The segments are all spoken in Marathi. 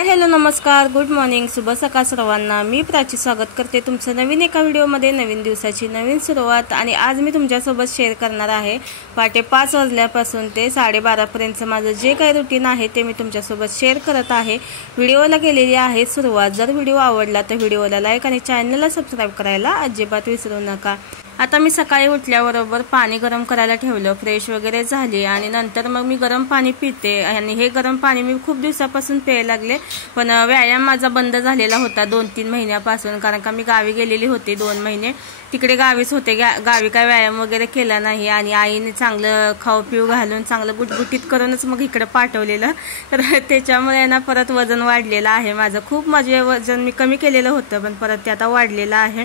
हाय हॅलो नमस्कार गुड मॉर्निंग शुभ सकाळ सर्वांना। मी प्राची स्वागत करते तुमचं नवीन एका व्हिडिओमध्ये। नवीन दिवसाची नवीन सुरुवात आणि आज मी तुमच्यासोबत शेअर करणार आहे पहाटे 5 वाजल्यापासून ते 12:30 पर्यंतचं माझं जे काही रुटीन आहे ते मी तुमच्यासोबत शेअर करत आहे। व्हिडिओला केलेली आहे सुरुवात। जर व्हिडिओ आवडला तर व्हिडिओला लाईक आणि चॅनलला सबस्क्राइब करायला अजिबात विसरू नका। आता मी सकाळी उठल्याबरोबर पाणी गरम करायला ठेवलं, फ्रेश वगैरे झाली आणि नंतर मग मी गरम पाणी पिते। आणि हे गरम पाणी मी खूप दिवसापासून प्यायला लागले, पण व्यायाम माझा बंद झालेला होता 2-3 महिन्यापासून, कारण का मी गावी गेलेली होते 2 महिने तिकडे गावीच होते। गावी काय व्यायाम वगैरे केला नाही आणि आईने चांगलं खाऊ पिऊ घालून चांगलं गुटगुटीत करूनच मग इकडे पाठवलेलं, तर त्याच्यामुळे ना परत वजन वाढलेलं आहे माझं। खूप माझे वजन मी कमी केलेलं होतं पण परत ते आता वाढलेलं आहे।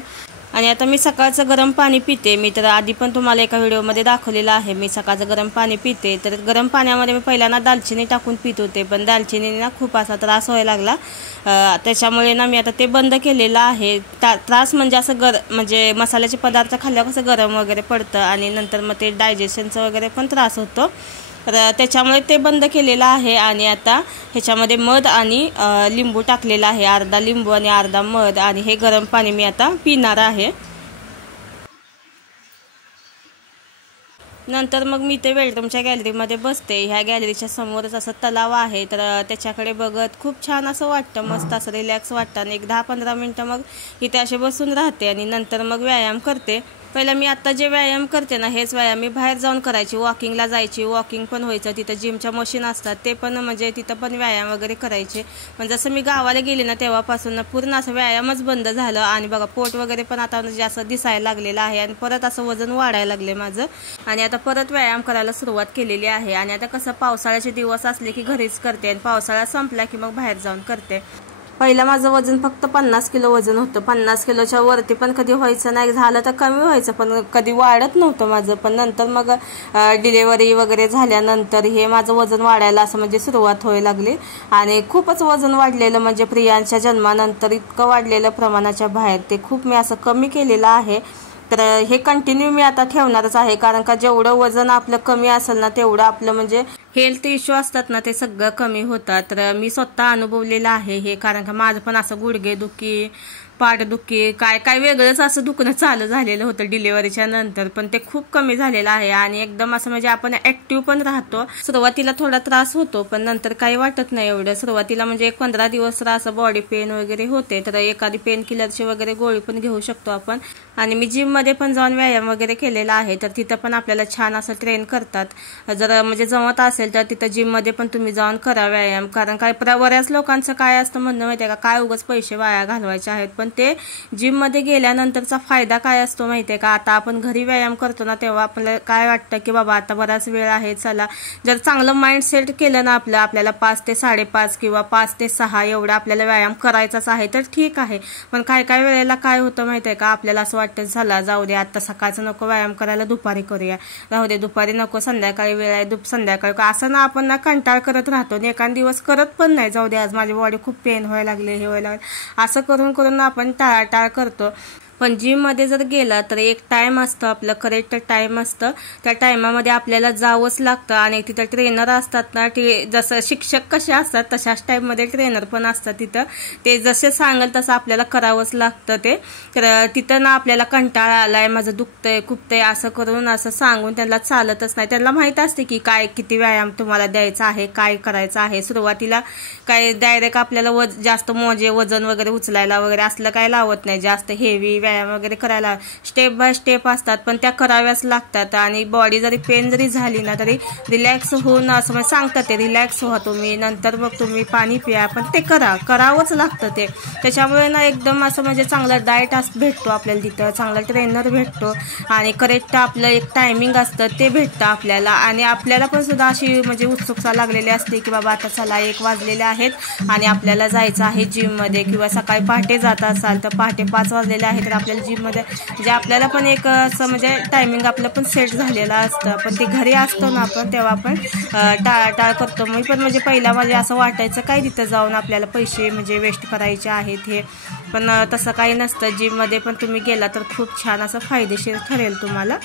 आणि आता मी सकाळचं गरम पाणी पिते। मी तर आधी पण तुम्हाला एका व्हिडिओमध्ये दाखवलेलं आहे मी सकाळचं गरम पाणी पिते। तर गरम पाण्यामध्ये मी पहिल्यांदा दालचिनी टाकून पित होते, पण दालचिनीने ना खूप असा त्रास व्हायला लागला, त्याच्यामुळे ना मी आता ते बंद केलेलं आहे। त्रास म्हणजे असं म्हणजे मसाल्याचे पदार्थ खाल्ल्यावर कसं गरम वगैरे पडतं आणि नंतर मग ते डायजेशनचं वगैरे पण त्रास होतो, तर त्याच्यामुळे ते बंद केलेलं आहे। आणि आता ह्याच्यामध्ये मध आणि लिंबू टाकलेला आहे, अर्धा लिंबू आणि अर्धा मध, आणि हे गरम पाणी मी आता पिणार आहे। नंतर मग मी ते वेलकमच्या गॅलरीमध्ये बसते। ह्या गॅलरीच्या समोरच असं तलाव आहे, तर त्याच्याकडे बघत खूप छान असं वाटतं, मस्त असं रिलॅक्स वाटतं आणि एक 10-15 मिनटं मग इथे असे बसून राहते आणि नंतर मग व्यायाम करते। पहिला मी आता जे व्यायाम करते ना हेच व्यायाम मी बाहेर जाऊन करायची, वॉकिंगला जायची, वॉकिंग पण व्हायचं, तिथं जिमच्या मशीन असतात ते पण म्हणजे तिथं पण व्यायाम वगैरे करायचे। पण जसं मी गावाला गेले ना तेव्हापासून पूर्ण असं व्यायामच बंद झालं आणि बघा पोट वगैरे पण आता जास्त दिसायला लागलेलं आहे आणि परत असं वजन वाढायला लागले माझं। आणि आता परत व्यायाम करायला सुरुवात केलेली आहे। आणि आता कसं पावसाळ्याचे दिवस असले की घरीच करते आणि पावसाळा संपला की मग बाहेर जाऊन करते। पहिला माझं वजन फक्त 50 किलो वजन होतं, 50 किलोच्या वरती पण कधी व्हायचं नाही, झालं तर कमी व्हायचं पण कधी वाढत नव्हतं माझं। पण नंतर मग डिलेवरी वगैरे झाल्यानंतर हे माझं वजन वाढायला असं म्हणजे सुरुवात व्हायला लागली आणि खूपच वजन वाढलेलं, म्हणजे प्रियांच्या जन्मानंतर इतकं वाढलेलं प्रमाणाच्या बाहेर, ते खूप मी असं कमी केलेलं आहे। तर हे कंटिन्यू मी आता ठेवणारच आहे, कारण का जेवढं वजन आपलं कमी असेल ना तेवढं आपलं म्हणजे हेल्थ इश्यू असतात ना ते सगळं कमी होतात। तर मी स्वतः अनुभवलेलं आहे हे, कारण का माझं पण असं गुडघेदुखी, पाठदुखी, काय वेगळंच असं दुखणं चालू झालेलं होतं डिलिव्हरीच्या नंतर, पण ते खूप कमी झालेलं आहे आणि एकदम असं म्हणजे आपण ऍक्टिव्ह पण राहतो। सुरुवातीला थोडा त्रास होतो पण नंतर काही वाटत नाही एवढं। सुरुवातीला म्हणजे 15 दिवस असं बॉडी पेन वगैरे होते, तर एखादी पेन किलरची वगैरे गोळी पण घेऊ शकतो आपण। आणि मी जिम मध्ये पण जाऊन व्यायाम वगैरे केलेला आहे, तर तिथं पण आपल्याला छान असं ट्रेन करतात। जर म्हणजे जमत असेल तर तिथं जिम मध्ये पण तुम्ही जाऊन करा व्यायाम, कारण काय बऱ्याच लोकांचं काय असतं म्हणणं माहितीये का, काय उगाच पैसे वाया घालवायचे आहेत, पण ते जिम मध्ये गेल्यानंतरचा फायदा काय असतो माहितीये का, आता आपण घरी व्यायाम करतो ना तेव्हा आपल्याला काय वाटतं की बाबा आता बराच वेळ आहे, चला जर चांगलं माइंड सेट केलं ना आपल्याला 5 ते 5:30 किंवा 5 ते 6 एवढा आपल्याला व्यायाम करायचाच आहे तर ठीक आहे। पण काय वेळेला काय होतं माहितीये का, आपल्याला असं वाटतं चला जाऊ दे आता सकाळचं नको व्यायाम करायला, दुपारी करूया, राहू दे दुपारी नको, संध्याकाळी वेळ आहे संध्याकाळी, असं ना आपण ना कंटाळ करत राहतो, एखाद दिवस करत पण नाही, जाऊ दे आज माझी बॉडी खूप पेन व्हायला लागले, हे व्हायला लागले, असं करून आपण टाळाटाळ करतो। पण जिम मध्ये जर गेला तर एक टाइम असतं आपलं, करेक्ट टाइम असतं, त्या टाइमामध्ये आपल्याला जावंच लागतं आणि तिथं ट्रेनर असतात ना, ते जसं शिक्षक कसे असतात तशाच टाइम मध्ये ट्रेनर पण असतात तिथं, ते जसे सांगेल तसं आपल्याला करावंच लागतं ते। तर तिथं ना आपल्याला कंटाळा आलाय, माझं दुखतंय खूपतंय असं करून असं सांगून त्यांना चालतच नाही। त्यांना माहित असते की काय किती व्यायाम तुम्हाला द्यायचा आहे, काय करायचं आहे। सुरुवातीला काय डायरेक्ट आपल्याला जास्त वजन वगैरे उचलायला वगैरे असलं काय लावत नाही, जास्त हेवी व्यायाम वगैरे करायला स्टेप बाय स्टेप असतात, पण त्या कराव्याच लागतात। आणि बॉडी जरी पेन जरी झाली ना तरी रिलॅक्स होऊन असं म्हणजे सांगतात ते, रिलॅक्स व्हा तुम्ही, नंतर मग तुम्ही पाणी पिया, पण ते करावंच लागतं ते। त्याच्यामुळे ना एकदम असं म्हणजे चांगला डाएट भेटतो आपल्याला तिथं, चांगला ट्रेनर भेटतो आणि करेक्ट आपलं एक टायमिंग असतं ते भेटतं आपल्याला। आणि आपल्याला पण सुद्धा अशी म्हणजे उत्सुकता लागलेली असते की बाबा आता चला 1 वाजलेले आहेत आणि आपल्याला जायचं आहे जिम मध्ये, किंवा सकाळी पहाटे जात असाल तर पहाटे 5 वाजलेले आहेत तर आपल्याला जिम मध्ये म्हणजे आपल्याला पण एक असं म्हणजे टायमिंग आपलं पण सेट झालेलं असतं। पण ते घरी असतो ना आपण तेव्हा आपण टाळाटाळ करतो। मी पण म्हणजे पहिला म्हणजे असं वाटायचं काय तिथं जाऊन आपल्याला पैसे म्हणजे वेस्ट करायचे आहेत हे, पण तसं काही नसतं. जिममध्ये पण तुम्ही गेला तर खूप छान असं फायदेशीर ठरेल तुम्हाला.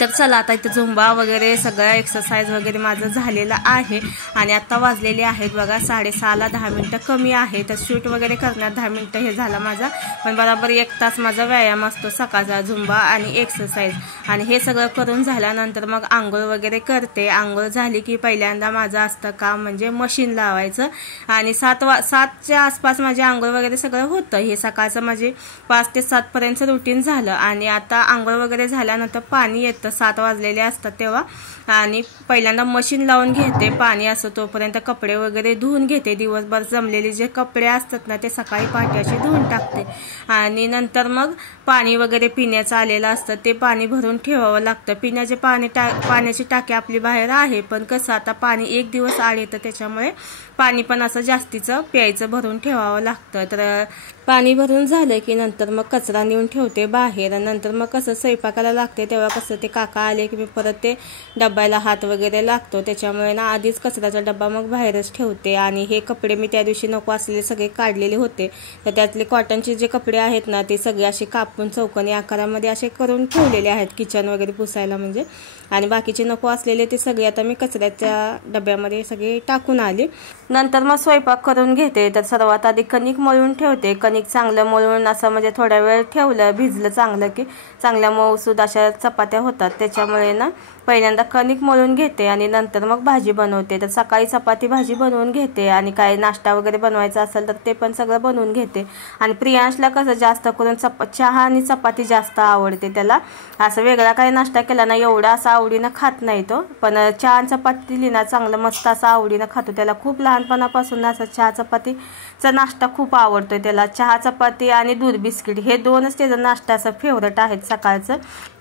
तर चला आता इथं झुंबा वगैरे सगळं एक्सरसाइज वगैरे माझं झालेलं आहे आणि आता वाजलेले आहेत बघा 6:30. 10 मिनटं कमी आहे. तर शूट वगैरे करण्यात 10 मिनटं हे झाला माझा, पण बरोबर 1 तास माझा व्यायाम असतो सकाळचा, झुंबा आणि एक्सरसाइज. आणि हे सगळं करून झाल्यानंतर मग आंघोळ वगैरे करते. आंघोळ झाली की पहिल्यांदा माझं असतं काम म्हणजे मशीन लावायचं आणि 7च्या आसपास माझे आंघोळ वगैरे सगळं होतं. हे सकाळचं माझे 5 ते 7 पर्यंत रुटीन झालं. आणि आता आंघोळ वगैरे झाल्यानंतर पाणी येतं, 7 वाजलेले असतात तेव्हा, आणि पहिल्यांदा मशीन लावून घेते. पाणी असं तोपर्यंत कपडे वगैरे धुवून घेते. दिवसभर जमलेले जे कपडे असतात ना ते सकाळी पहाटे असे धुवून टाकते. आणि नंतर मग पाणी वगैरे पिण्याचं आलेलं असतं ते पाणी भरून ठेवावं लागतं. पिण्याचे पाण्याची टाकी आपली बाहेर आहे, पण कसं आता पाणी 1 दिवस आड येतं त्याच्यामुळे पाणी पण असं जास्तीचं प्यायचं भरून ठेवावं लागतं. तर पाणी भरून झालं की नंतर मग कचरा नेऊन ठेवते बाहेर. नंतर मग कसं स्वयंपाकाला लागते तेव्हा कसं ते काका आले की मी परत ते डब्याला हात वगैरे लागतो, त्याच्यामुळे ना आधीच कचऱ्याचा डब्बा मग बाहेरच ठेवते. आणि हे कपडे मी त्या दिवशी नको असलेले सगळे काढलेले होते, तर त्यातले कॉटनचे जे कपडे आहेत ना ते सगळे असे कापून चौकोनी आकारामध्ये असे करून ठेवलेले आहेत किचन वगैरे पुसायला म्हणजे. आणि बाकीचे नको असलेले ते सगळे आता मी कचऱ्याच्या डब्यामध्ये सगळे टाकून आले. नंतर मग स्वयंपाक करून घेते. तर सर्वात आधी कणिक मळून ठेवते. कणिक चांगलं मळून असं म्हणजे थोड्या वेळ ठेवलं भिजलं चांगलं की चांगल्या मऊसूद अशा चपात्या होतात. त्याच्यामुळे ना पहिल्यांदा कणिक मळून घेते आणि नंतर मग भाजी बनवते. तर सकाळी चपाती भाजी बनवून घेते आणि काय नाश्ता वगैरे बनवायचा असेल तर ते पण सगळं बनवून घेते. आणि प्रियांशला कसं जास्त करून चहा आणि चपाती जास्त आवडते त्याला. असं वेगळा काही नाश्ता केला ना एवढा असा आवडीनं खात नाही तो, पण चहा आणि चपाती दिली ना चांगलं मस्त असं आवडीनं खातो. त्याला खूप लहानपणापासून असं चहा चपातीचा नाश्ता खूप आवडतोय त्याला. चहा चपाती आणि दूध बिस्किट हे 2च त्याचं नाश्ता असं फेवरेट आहेत सकाळचं.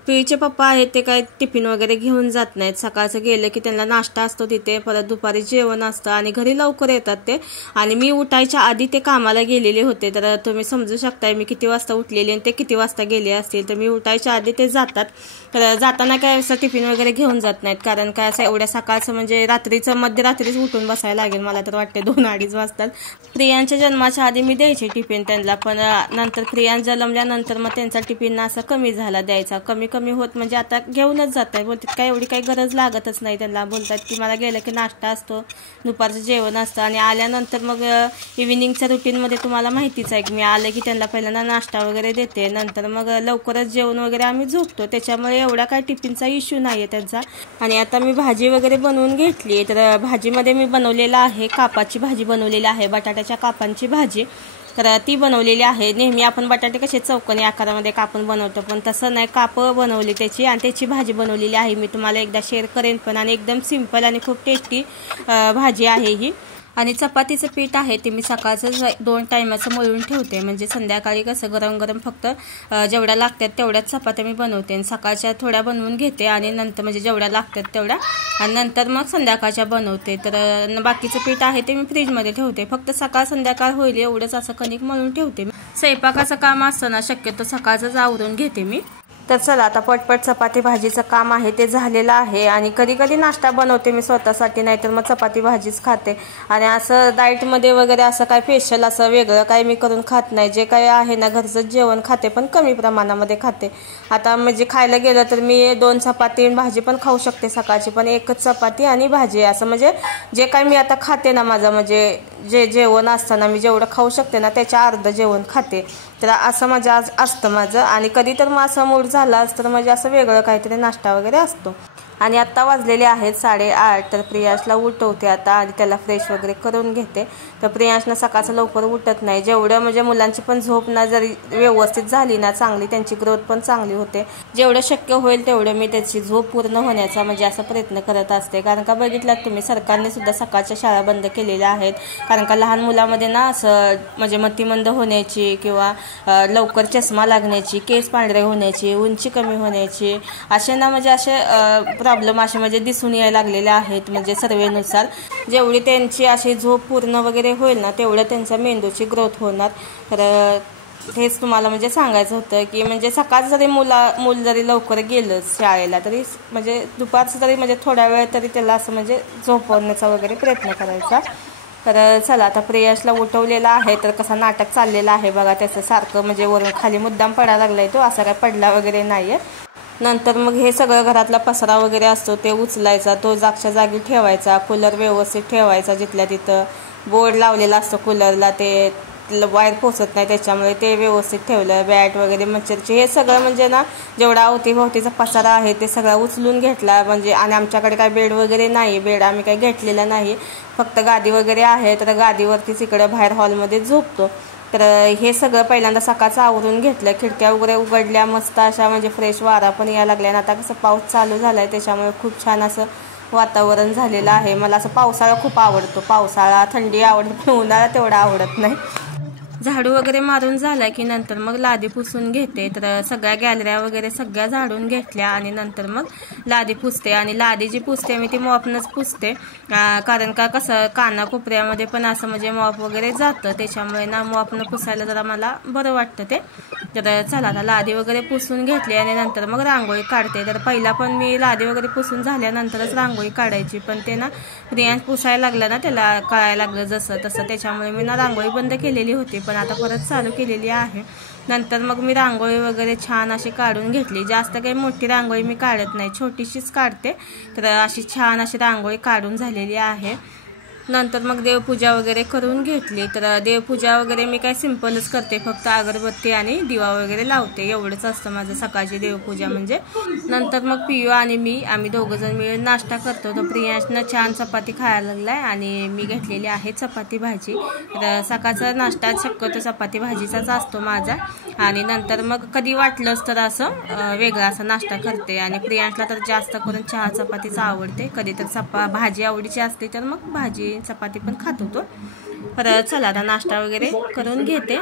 पिळीचे पप्पा आहेत ते काय टिफिन वगैरे घेऊन जात नाहीत. सकाळचं गेलं की त्यांना नाश्ता असतो तिथे, परत दुपारी जेवण असतं आणि घरी लवकर येतात ते. आणि मी उठायच्या आधी ते कामाला गेलेले होते, तर तुम्ही समजू शकताय मी किती वाजता उठलेली आणि ते किती वाजता गेले असतील. तर मी उठायच्या आधी ते जातात. तर जाताना काय असं टिफिन वगैरे घेऊन जात नाहीत, कारण काय असं एवढ्या सकाळचं म्हणजे मध्यरात्रीच उठून बसायला लागेल मला तर वाटते 2-2:30 वाजतात. प्रियांच्या जन्माच्या आधी मी द्यायचे टिफिन त्यांना, पण नंतर प्रियान जन्मल्यानंतर मग त्यांचा टिफिन असं कमी झाला द्यायचा, कमी होत म्हणजे आता घेऊनच जात आहे. बोलतात काय एवढी काही गरज लागतच नाही त्यांना. बोलतात की मला गेलं की नाश्ता असतो, दुपारचं जेवण असतं आणि आल्यानंतर मग इव्हिनिंगच्या रुटीनमध्ये तुम्हाला माहितीच आहे की मी आलं की त्यांना पहिल्यांदा नाश्ता वगैरे देते, नंतर मग लवकरच जेवण वगैरे आम्ही झोपतो. त्याच्यामुळे एवढा काय टिफिनचा इश्यू नाही आहे त्यांचा. आणि आता मी भाजी वगैरे बनवून घेतली. तर भाजीमध्ये मी बनवलेला आहे कापाची भाजी बनवलेली आहे, बटाट्याच्या कापांची भाजी. तर ती बनवलेली आहे. नेहमी आपण बटाटे कसे चौकोनी आकारामध्ये कापून बनवतो, पण तसं नाही, कापं बनवली त्याची आणि त्याची भाजी बनवलेली आहे. मी तुम्हाला एकदा शेअर करेन पण. आणि एकदम सिंपल आणि खूप टेस्टी भाजी आहे ही. आणि चपातीचं पीठ आहे ते मी सकाळचं 2 टायमाचं मळून ठेवते, म्हणजे संध्याकाळी कसं गरम गरम फक्त जेवढ्या लागतात तेवढ्याच चपात्या मी बनवते. आणि सकाळच्या थोड्या बनवून घेते आणि नंतर म्हणजे जेवढ्या लागतात तेवढ्या, आणि नंतर मग संध्याकाळच्या बनवते. तर बाकीचं पीठ आहे ते मी फ्रीजमध्ये ठेवते. फक्त सकाळ संध्याकाळ होईल एवढंच असं कणिक मळून ठेवते. स्वयंपाकाचं काम असतं ना शक्यतो सकाळचंच आवरून घेते मी. तर चला आता पटपट चपाती भाजीचं काम आहे ते झालेलं आहे. आणि कधी कधी नाश्ता बनवते मी स्वतःसाठी, नाहीतर मग चपाती भाजीच खाते. आणि असं डाएटमध्ये वगैरे असं काय स्पेशल असं वेगळं काही मी करून खात नाही. जे काही आहे ना घरचं जेवण खाते, पण कमी प्रमाणामध्ये खाते. आता म्हणजे खायला गेलं तर मी 2 चपाती भाजी पण खाऊ शकते सकाळची, पण 1च चपाती आणि भाजी असं म्हणजे जे काही मी आता खाते ना माझं म्हणजे जे जेवण असताना मी जेवढं खाऊ शकते ना त्याच्या अर्ध जेवण खाते. तर असं माझं आज असतं माझं. आणि कधी तर मग असं मूड झाला तर म्हणजे असं वेगळं काहीतरी नाश्ता वगैरे असतो. आणि आत्ता वाजलेले आहेत 8:30. तर प्रियांशला उठवते आता आणि त्याला फ्रेश वगैरे करून घेते. तर प्रियांशना सकाळचं लवकर उठत नाही. जेवढं म्हणजे मुलांची पण झोप ना जरी व्यवस्थित झाली ना चांगली, त्यांची ग्रोथ पण चांगली होते. जेवढं शक्य होईल तेवढं मी त्याची झोप पूर्ण होण्याचा म्हणजे असा प्रयत्न करत असते. कारण का बघितलात तुम्ही सरकारने सुद्धा सकाळच्या शाळा बंद केलेल्या आहेत. कारण का लहान मुलामध्ये ना असं म्हणजे मतिमंद होण्याची किंवा लवकर चष्मा लागण्याची, केस पांढरे होण्याची, उंची कमी होण्याची असे ना म्हणजे असे प्रॉब्लेम असे म्हणजे दिसून यायला लागलेले आहेत. म्हणजे सर्वेनुसार जेवढी त्यांची अशी झोप पूर्ण वगैरे होईल ना तेवढं त्यांच्या मेंदूची ग्रोथ होणार. तर हेच तुम्हाला म्हणजे सांगायचं होतं की म्हणजे सकाळ जरी मूल जरी लवकर गेलं शाळेला तरी म्हणजे दुपारचं तरी म्हणजे थोड्या वेळ तरी त्याला असं म्हणजे झोपवण्याचा वगैरे प्रयत्न करायचा. तर चला आता प्रियांशला उठवलेला आहे, तर कसा नाटक चाललेला आहे बघा त्याचं, सारखं म्हणजे वरून खाली मुद्दाम पडायला लागलाय तो, असा काय पडला वगैरे नाहीये. नंतर मग हे सगळं घरातला पसारा वगैरे असतो ते उचलायचा, तो जागच्या जागी ठेवायचा, कूलर व्यवस्थित ठेवायचा जिथल्या तिथं, बोर्ड लावलेला असतो कूलरला, ते वायर पोचत नाही त्याच्यामुळे ते व्यवस्थित ठेवलं, बॅट वगैरे मच्छरची हे सगळं म्हणजे ना जेवढा अवतीभोवतीचा पसारा आहे ते सगळा उचलून घेतला म्हणजे. आणि आमच्याकडे काय बेड वगैरे नाही, बेड आम्ही काही घेतलेला नाही, फक्त गादी वगैरे आहे, तर गादीवरतीच इकडं बाहेर हॉलमध्ये झोपतो. तर हे सगळं पहिल्यांदा सकाळचं आवरून घेतलं, खिडक्या वगैरे उघडल्या मस्त अशा, म्हणजे फ्रेश वारा पण यायला लागल्या. आणि आता कसं पाऊस चालू झाला आहे त्याच्यामुळे खूप छान असं वातावरण झालेलं आहे. मला असं पावसाळा खूप आवडतो, पावसाळा थंडी आवडते, उन्हाळा तेवढा आवडत नाही. झाडू वगैरे मारून झाला की नंतर मग लादी पुसून घेते, तर सगळ्या गॅलऱ्या वगैरे सगळ्या झाडून घेतल्या आणि नंतर मग लादी पुसते. आणि लादी जी पुसते मी ती मॉपनंच पुसते, कारण का कसं कानाकोपऱ्यामध्ये पण असं म्हणजे मॉप वगैरे जातं, त्याच्यामुळे ना मॉपनं पुसायला जरा मला बरं वाटतं ते. तर चला आता लादी वगैरे पुसून घेतली आणि नंतर मग रांगोळी काढते. तर पहिला पण मी लादी वगैरे पुसून झाल्यानंतरच रांगोळी काढायची, पण ते ना प्रियांश पुसायला लागला ना, त्याला कळायला लागलं जसं तसं, त्याच्यामुळे मी ना रांगोळी बंद केलेली होती, पण आता परत चालू केलेली आहे. नंतर मग मी रांगोळी वगैरे छान अशी काढून घेतली, जास्त काही मोठी रांगोळी मी काढत नाही, छोटीशीच काढते. तर अशी छान अशी रांगोळी काढून झालेली आहे. नंतर मग देवपूजा वगैरे करून घेतली. तर देवपूजा वगैरे मी काय सिंपलच करते, फक्त अगरबत्ती आणि दिवा वगैरे लावते, एवढंच असतं माझं सकाळची देवपूजा म्हणजे. नंतर मग पियू आणि मी आम्ही दोघंजण मिळून नाश्ता करतो. तर प्रियांशनं छान चपाती खायला लागलाय आणि मी घेतलेली आहे चपाती भाजी. तर सकाळचा नाश्ता शक्यतो चपाती भाजीचाच असतो माझा. आणि नंतर मग कधी वाटलंच तर असं वेगळा असा नाश्ता करते. आणि प्रियांशला तर जास्त करून चहा चपातीच आवडते, कधी तर भाजी आवडीची असते तर मग भाजी चपाती पण खात होतो. तर चला आता नाश्ता वगैरे करून घेते.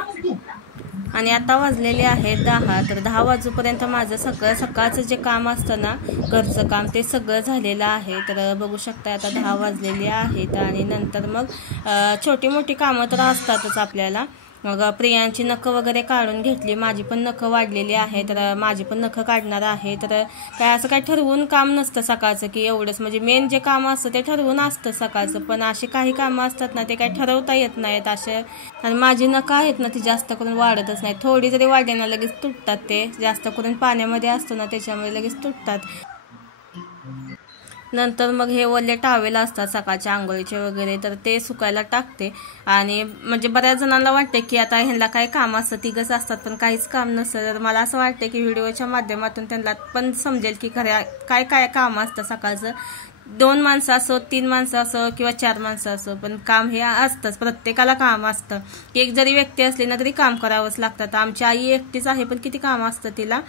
आणि आता वाजलेले आहेत 10. तर 10 वाजूपर्यंत माझं सकाळचं जे काम असतं ना घरचं काम ते सगळं झालेलं आहे. तर बघू शकता आता 10 वाजलेले आहेत. आणि नंतर मग छोटी मोठी कामं तर असतातच आपल्याला. मग प्रियांची नखं वगैरे काढून घेतली, माझी पण नखं वाढलेली आहे, तर माझी पण नखं काढणार आहे. तर काय असं काय ठरवून काम नसतं सकाळचं की एवढंच, म्हणजे मेन जे काम असतं ते ठरवून असतं सकाळचं, पण अशी काही कामं असतात ना ते काही ठरवता येत नाहीत असे. आणि माझी नखं आहेत ना ती जास्त करून वाढतच नाही, थोडी जरी वाढली ना लगेच तुटतात, ते जास्त करून पाण्यामध्ये असतो ना त्याच्यामुळे लगेच तुटतात. नंतर मग हे ओले टावेल असतात सकाळच्या आंघोळीचे वगैरे, तर ते सुकायला टाकते. आणि म्हणजे बऱ्याच जणांना वाटते की आता ह्यांना काय काम असतं, तिघच असतात पण काहीच काम नसतं. तर मला असं वाटतं की व्हिडिओच्या माध्यमातून त्यांना पण समजेल की खऱ्या काय काय काम असतं सकाळचं. 2 माणसं असो, 3 माणसं असो किंवा 4 माणसं असो, पण काम हे असतंच, प्रत्येकाला काम असतं. एक जरी व्यक्ती असली ना तरी काम करावंच लागतं. आमची आई एकटीच आहे पण किती काम असतं तिला.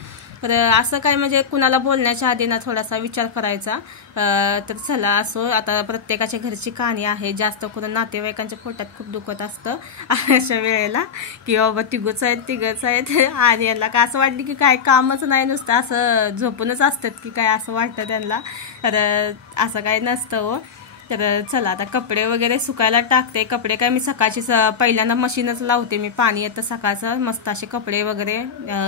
तर असं काय म्हणजे कुणाला बोलण्याच्या आधी ना थोडासा विचार करायचा. तर चला असो, आता प्रत्येकाच्या घरची कहाणी आहे, जास्त करून नातेवाईकांच्या पोटात खूप दुखत असतं अशा वेळेला की बाबा तिघच आहेत आणि यांना का असं वाटलं की काय कामच नाही, नुसतं असं झोपूनच असतात की काय असं वाटतं त्यांना. तर असं काय नसतं हो. तर चला आता कपडे वगैरे सुकायला टाकते. कपडे काय मी सकाळची पहिल्यांदा मशीनच लावते, मी पाणी येतं सकाळचं, मस्त असे कपडे वगैरे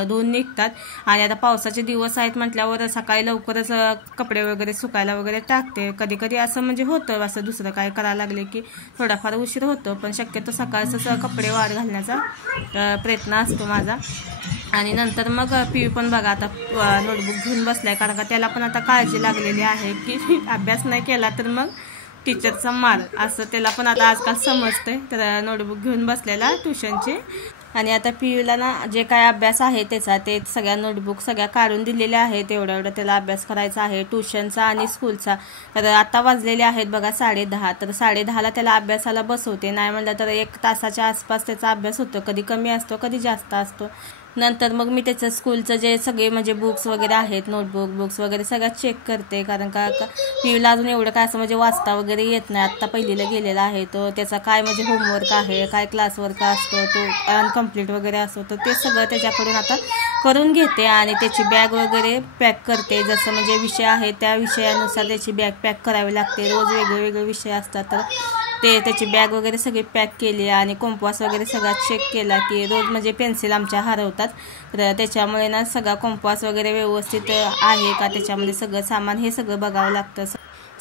धुवून निघतात. आणि आता पावसाचे दिवस आहेत म्हटल्यावर सकाळी लवकरच कपडे वगैरे सुकायला वगैरे टाकते. कधी कधी असं म्हणजे होतं असं दुसरं काय करायला लागले की थोडाफार उशीर होतो, पण शक्यतो सकाळचंच कपडे वाळत घालण्याचा प्रयत्न असतो माझा. आणि नंतर मग पियू पण बघा आता नोटबुक घेऊन बसलाय, कारण का त्याला पण आता काळजी लागलेली आहे की अभ्यास नाही केला तर मग टीचरचा मार, असं त्याला पण आता आजकाल समजतंय. तर नोटबुक घेऊन बसलेला ट्युशनचे. आणि आता पियूला ना जे काय अभ्यास आहे त्याचा ते सगळ्या नोटबुक सगळ्या काढून दिलेल्या आहेत, एवढा त्याला अभ्यास करायचा आहे ट्युशनचा आणि स्कूलचा. तर आता वाजलेले आहेत बघा 10:30. तर 10:30ला त्याला अभ्यासाला बसवते, नाही म्हणलं तर 1 तासाच्या आसपास त्याचा अभ्यास होतो, कधी कमी असतो कधी जास्त असतो. नंतर मग मी त्याचं स्कूलचं जे सगळे म्हणजे बुक्स वगैरे आहेत, नोटबुक बुक्स वगैरे सगळ्यात चेक करते, कारण का पियूला अजून एवढं काय असं म्हणजे वाचता वगैरे येत नाही, आत्ता पहिलीला गेलेला आहे तो, त्याचा काय म्हणजे होमवर्क आहे, काय क्लासवर्क असतो, तो अनकम्प्लीट वगैरे असतो, तर ते सगळं त्याच्याकडून आता करून घेते. आणि त्याची बॅग वगैरे पॅक करते, जसं म्हणजे विषय आहे त्या विषयानुसार त्याची बॅग पॅक करावी लागते, रोज वेगळे विषय असतात, तर त्याची बॅग वगैरे सगळी पॅक केली. आणि कंपास वगैरे सगळा चेक केला की रोज म्हणजे पेन्सिल आमच्या हरवतात, तर त्याच्यामुळे ना सगळा कंपास वगैरे व्यवस्थित आहे का त्याच्यामध्ये सगळं सामान हे सगळं बघावं लागतं.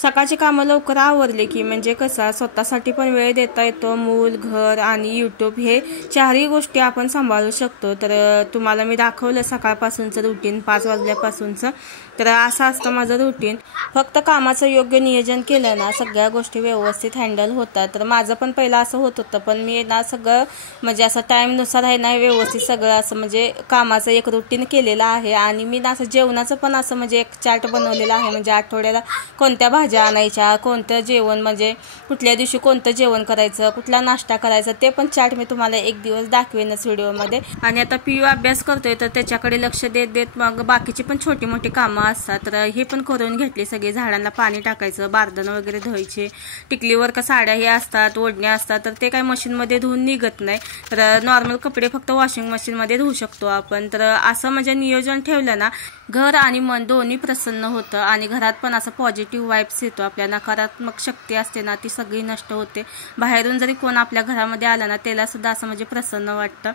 सकाळची कामं लवकर आवरली की म्हणजे कसं स्वतःसाठी पण वेळ देता येतो, मूल, घर आणि यूट्यूब हे चारही गोष्टी आपण सांभाळू शकतो. तर तुम्हाला मी दाखवलं सकाळपासूनचं रुटीन 5 वाजल्यापासूनचं. तर असं असतं माझं रुटीन. फक्त कामाचं योग्य नियोजन केलं ना सगळ्या गोष्टी व्यवस्थित हँडल होतात. तर माझं पण पहिलं असं होत होतं, पण मी ना सगळं म्हणजे असं टाईमनुसार आहे ना व्यवस्थित सगळं असं म्हणजे कामाचं एक रुटीन केलेलं आहे. आणि मी ना असं जेवणाचं पण असं म्हणजे एक चार्ट बनवलेला आहे. म्हणजे आठवड्याला कोणत्या भाज्या आणायच्या, कोणतं जेवण म्हणजे कुठल्या दिवशी कोणतं जेवण करायचं, कुठला नाश्ता करायचा, ते पण चार्ट मी तुम्हाला एक दिवस दाखवेनच व्हिडिओमध्ये. आणि आता पियू अभ्यास करतोय तर त्याच्याकडे लक्ष देत देत मग बाकीची पण छोटी मोठी कामं असतात. तर हे पण करून घेतली सगळी. झाडांना पाणी टाकायचं, बारदन वगैरे धुवायचे, टिकलीवर का साड्या हे असतात, ओढण्या असतात, तर ते काय मशीनमध्ये धुवून निघत नाही. तर नॉर्मल कपडे फक्त वॉशिंग मशीनमध्ये धुवू शकतो आपण. तर असं म्हणजे नियोजन ठेवलं ना घर आणि मन दोन्ही प्रसन्न होतं आणि घरात पण असं पॉझिटिव्ह वाईब्स येतो. आपल्या नकारात्मक शक्ती असते ना ती सगळी नष्ट होते. बाहेरून जरी कोण आपल्या घरामध्ये आला ना त्याला सुद्धा असं म्हणजे प्रसन्न वाटतं.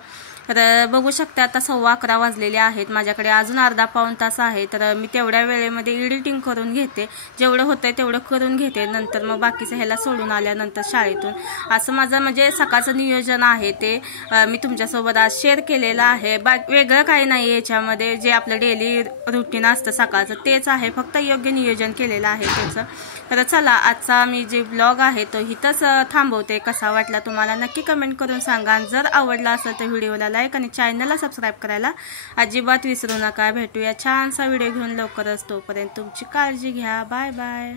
तर बघू शकता आता 11:15 वाजलेले आहेत. माझ्याकडे अजून अर्धा पाऊण तास आहे. तर मी तेवढ्या वेळेमध्ये एडिटिंग करून घेते, जेवढं होतंय तेवढं करून घेते. नंतर मग बाकीचं ह्याला सोडून आल्यानंतर शाळेतून असं माझं म्हणजे सकाळचं नियोजन आहे ते मी तुमच्यासोबत आज शेअर केलेलं आहे. वेगळं काही नाही याच्यामध्ये. जे आपलं डेली रुटीन असतं सकाळचं तेच आहे, फक्त योग्य नियोजन केलेलं आहे त्याचं. तर चला आजचा मी जे ब्लॉग आहे तो इथंच थांबवते. कसा वाटला तुम्हाला नक्की कमेंट करून सांगा. जर आवडला असेल तर व्हिडिओला लाईक आणि चॅनलला सबस्क्राईब करायला अजिबात विसरू नका. भेटूया छानसा व्हिडिओ घेऊन लवकरच. तोपर्यंत तुमची काळजी घ्या. Bye bye.